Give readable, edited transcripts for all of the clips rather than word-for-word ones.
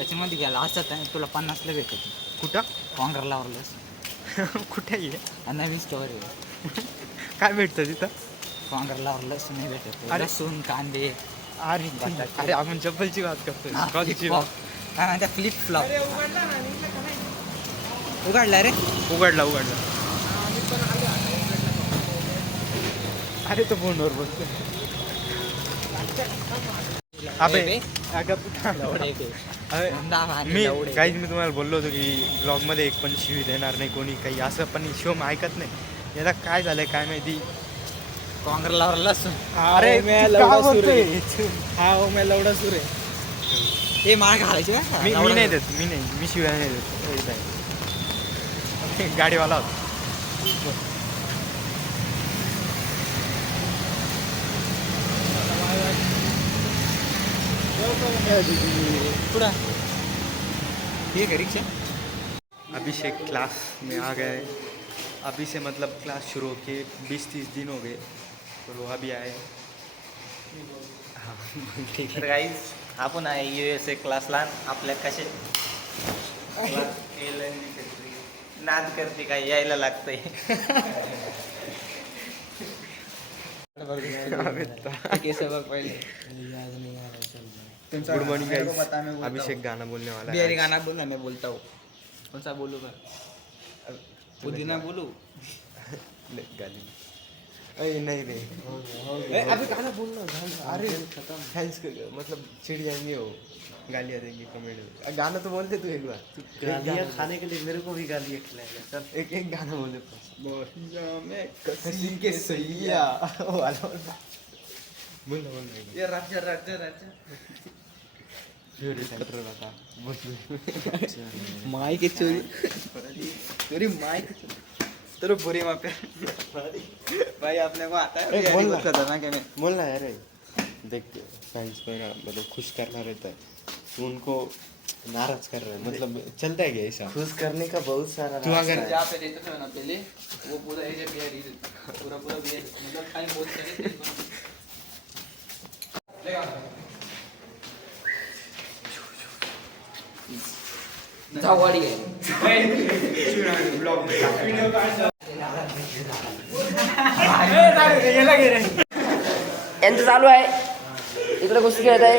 त्याच्यामध्ये गेला असं तुला 50ला भेटत. कुठं काँग्रेसला आवरलंस कुठे आहे नवीन स्टोअर आहे. काय भेटतं तिथं काँग्रेसला आवरलंस नाही भेटत. अरे. लसूण कांदे अरे अरे आपण चप्पलची बात करतोय स्टॉलची बात. काय म्हणत्या फ्लिप फ्लॉप उघडला रे. उघडला अरे तो फोनवर बोलतो अबे मी काहीच मी तुम्हाला बोललो होतो की ब्लॉगमध्ये एक पण शिवी देणार नाही कोणी काही असं, पण शिव ऐकत नाही. याला काय झालंय काय माहिती. काँग्रेसला आवरलंस. अरे हा मी लवडा सुरे हे माळ घालायचे का? मी नाही देत, मी शिव्या नाही देत. गाडीवाला होता. ठीक है रिक्शा. अभिषेक क्लास में आ गए. अभी से मतलब क्लास शुरू होके 20-30 दिन हो गए, तो वो अभी आए. हाँ ठीक तर गाईज आपण आहे USA क्लासला. आपल्या कसे नाद करते काय यायला लागतंय. Good morning guys. अभिषेक गाना बोलने वाला बिहारी है. गाना बोलना मैं बोलता हूँ. कौन सा बोलूँ मैं? पुदीना बोलूँ? गाली नहीं रे. अभी गाना बोलना. अरे फैंस मतलब चिढ़ जाएंगे वो, गालियाँ देंगे कमेंट. गाना तो बोलते तू एक बार. गालियाँ खाने के लिए मेरे को भी गालियाँ खिलाएगा. सब एक गाना बोल दे. कसी के सैया बोल ये राज्य माइक चोरी तेरी माइक तेरे बुरी माँ पे भाई अपने को आता है. बोल ना. खतरनाक है. मैं बोल ना यार. देख फैंस को ना मतलब खुश करना रहता है, तो उनको नाराज कर रहे हैं. मतलब चलता है क्या ऐसा? खुश करने का बहुत सारा तू अगर जहाँ पे रहते थे ना पहले वो पूरा एरिया बिहारी पूरा बिहारी मतलब टाइम बोलते जावाडी यांचं चालू आहे. इकडे कुस्ती खेळत आहे.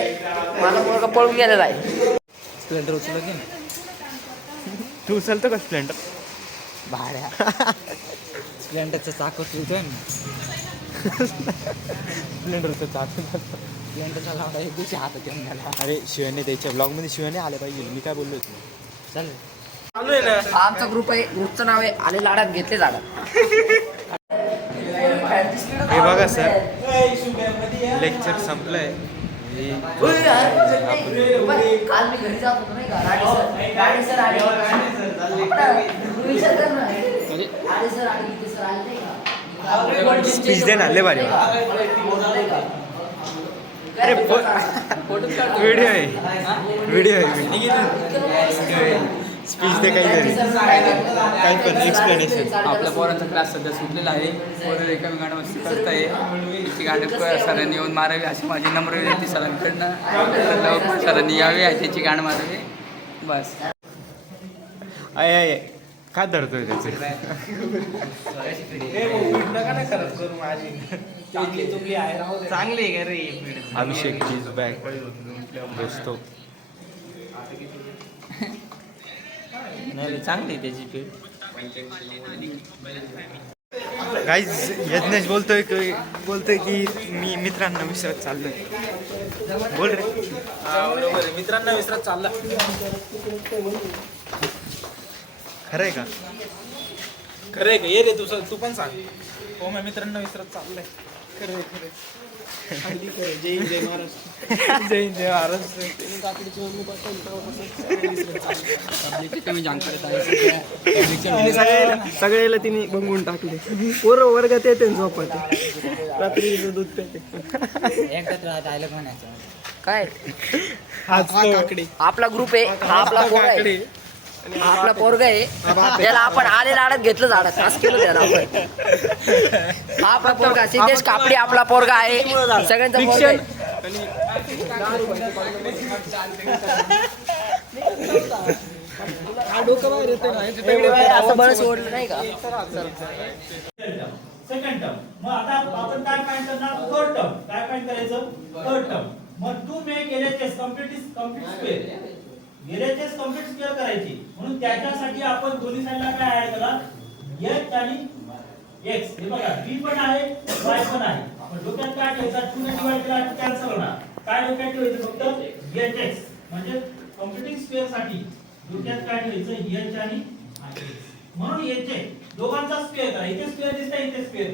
मला मुलगा पळून गेलेला आहे. स्प्लेंडर उचललं की तू उचलतो का स्प्लेंडर? भाड्या स्प्लेंडरचं चाक उचलतोय मी. स्प्लेंडरचं चाकू. स्प्लेंडरचा लावडा एक दिवशी हात घेऊन गेला. अरे शिवाने त्याच्या ब्लॉगमध्ये शिवाने आले पाहिजे. मी काय बोललो होतो. चालेल. आमचा ग्रुप आहे. ग्रुपचं नाव आहे आले लाडात घेतले लाडात. हे बघा सर, लेक्चर संपलंय. काल मी घरी जात होतो नाही का. राणे सर आले. स्पीच दे ना, लय भारी. अरे व्हिडिओ आहे. स्पीच दे काहीतरी, काही पण एक्सप्लेनेशन. आपल्या पोरांचा क्लास सध्या सुटलेला आहे. पोरं एकामेकांना मस्ती करताय. तिची गाडी सरांनी येऊन मारावी अशी माझी नम्र विनंती सरांकडनं. लवकर सरांनी यावे आणि त्याची गाण मारावी बस. आहे का धरतोय त्याचे. चांगली आहे का रे. अभिषेक इज बॅक दोस्तो. नाही चांगली आहे त्याची फीड. गाईज यज्ञेश बोलतोय की मी मित्रांना विसरत चाललोय. बोल रे. बरोबर मित्रांना विसरत चालला. खरं आहे का? खरंय का? ये रे तू पण सांग. हो माझ्या मित्रांना विसरत चाललंय. खरंय जय हिंद जय महाराष्ट्र. जय हिंद जय महाराष्ट्र. सगळ्याला तिने बंगून टाकले. पोरं वर्गात येते झोपत रात्रीचं दूध पेते. एकदा डायलॉग म्हणायचं काय काकडे आपला ग्रुप आहे. हा आपला पोरगा आहे. हा आपला पोरगा आहे. त्याला आपण आले लाडात घेतलं झाडात असं केलं त्याला आपण. हा आपला पोरगा सिद्धेश कापडी आपला पोरगा आहे. सगळ्यांचा पोरगा आहे. डोकं बाहेर येते ना असं बळ सोडलं नाही का सेकंड टर्म मग आता आपण काय फाइंड करणार थर्ड टर्म काय फाइंड करायचं थर्ड टर्म मग to make LHS complete square LHS complete square करायची म्हणून त्याच्यासाठी आपण दोन्ही साइडला काय ऍड करा h आणि x हे बघा b पण आहे y पण आहे पण डोक्यात काय ठेवायचं 2 ने डिवाइड केला तर कॅन्सल होणार काय डोक्यात ठेवायचं फक्त hx म्हणजे कंप्लीटिंग स्क्वेअर साठी डोक्यात काय ठेवायचं h आणि म्हणून याचे दोघांचा स्क्वेअर करा इथे स्क्वेअर दिसतंय इथे स्क्वेअर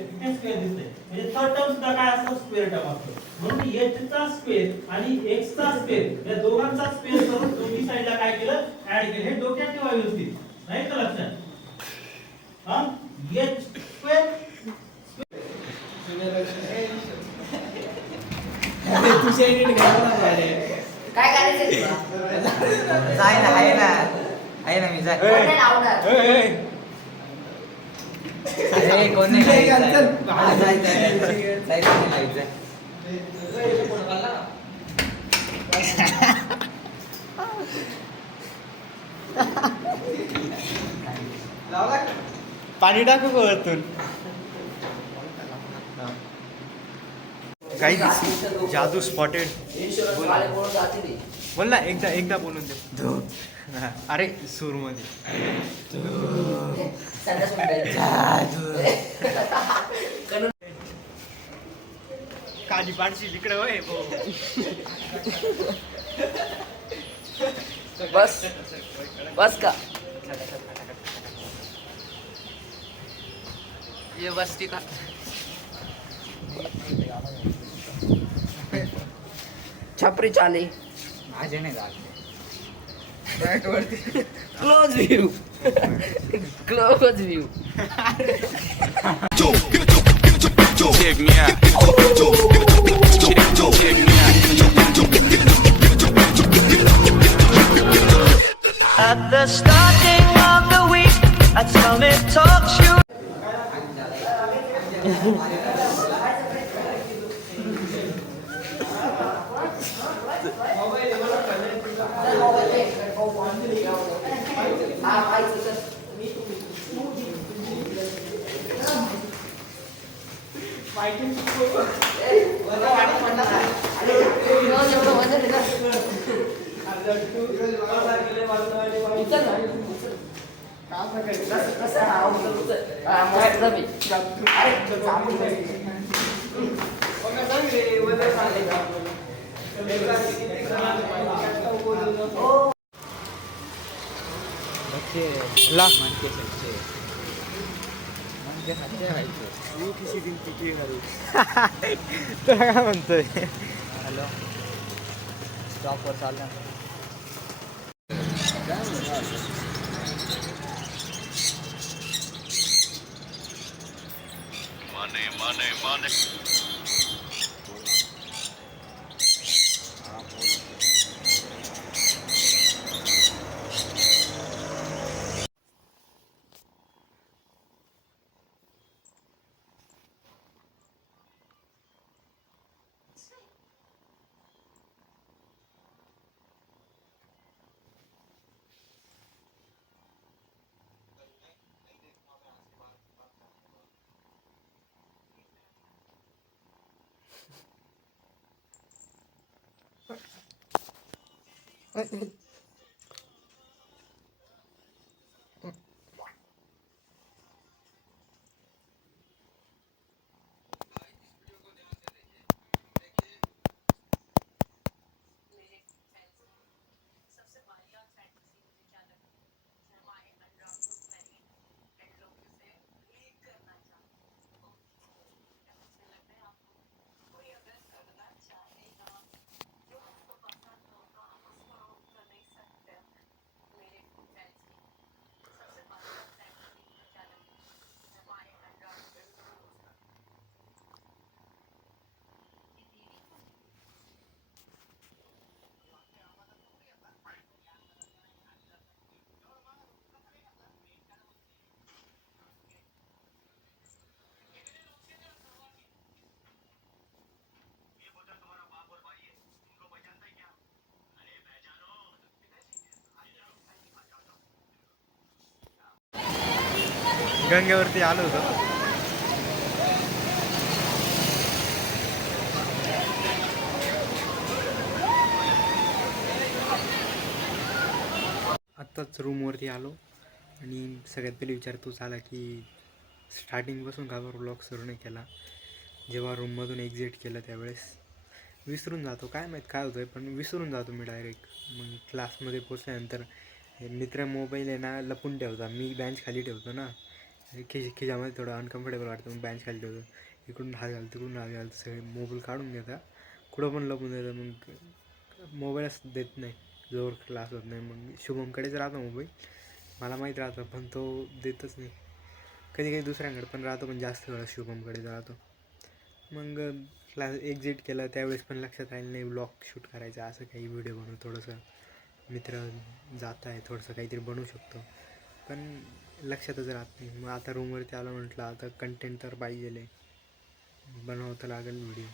दिसतंय म्हणजे थर्ड टर्म सुद्धा काय असतो स्क्वेअर टर्म असतो म्हणून h चा स्क्वेअर आणि x चा स्क्वेअर या दोघांचा स्क्वेअर करून दोन्ही साइडला काय केलं ऍड केलं हे डोक्यात ठेवा व्यवस्थित नाही का लक्षात हा h स्क्वेअर काय करायचं तुला? जाय ना आहे ना मी जाय कोण नाही लावणार? अरे कोण नाही लावायचं? हा, जाय कोण नाही लावायचं? पाणी टाकू का वरतून काही जादू स्पॉटेड वाले बोलून जाते ते. बोल ना एकदा बोलून दे अरे सूर मध्ये संडास म्हणताय. काली पाणशी इकडे होय बस का ये बस ती का छपरी चाले माझे नाही जात close view close view Check me out. Check me out. At the starting of the week, a Tommy talk show. ला तुला काय म्हणतोय हॅलो स्टॉपवर चाललं Money. गंगेवरती आलो होतो. आत्ताच रूमवरती आलो आणि सगळ्यात पहिले विचार तोच आला की स्टार्टिंगपासून का बरं व्लॉग सुरू नाही केला. जेव्हा रूममधून एक्झिट केलं त्यावेळेस विसरून जातो, काय माहीत काय होतं आहे, पण विसरून जातो मी डायरेक्ट. मग क्लासमध्ये पोचल्यानंतर मित्र मोबाईल आहे ना लपून ठेवता, मी बेंच खाली ठेवतो ना, खिशामध्ये थोडं अनकम्फर्टेबल वाटतं, मग बेंच खाली ठेवतो, इकडून हात घालतो तिकडून हात घालतो, सगळे मोबाईल काढून घेता, कुठं पण लपून देतं. मग मोबाईलच देत नाही जोर क्लास होत नाही. मग शुभमकडेच राहतो मोबाईल, मला माहीत राहतं, पण तो देतच नाही. कधी कधी दुसऱ्यांकडे पण राहतो, पण जास्त वेळा शुभमकडेच राहतो. मग क्लास एक्झिट केलं त्यावेळेस पण लक्षात राहिलं नाही व्लॉग शूट करायचा, असं काही व्हिडिओ बनवू, थोडंसं मित्र जात आहे थोडंसं काहीतरी बनवू शकतो, पण लक्षातच राहत नाही. मग आता रूमवरती आलं, म्हटलं आता कंटेंट तर पाहिजे, बनवावं तर लागेल व्हिडिओ.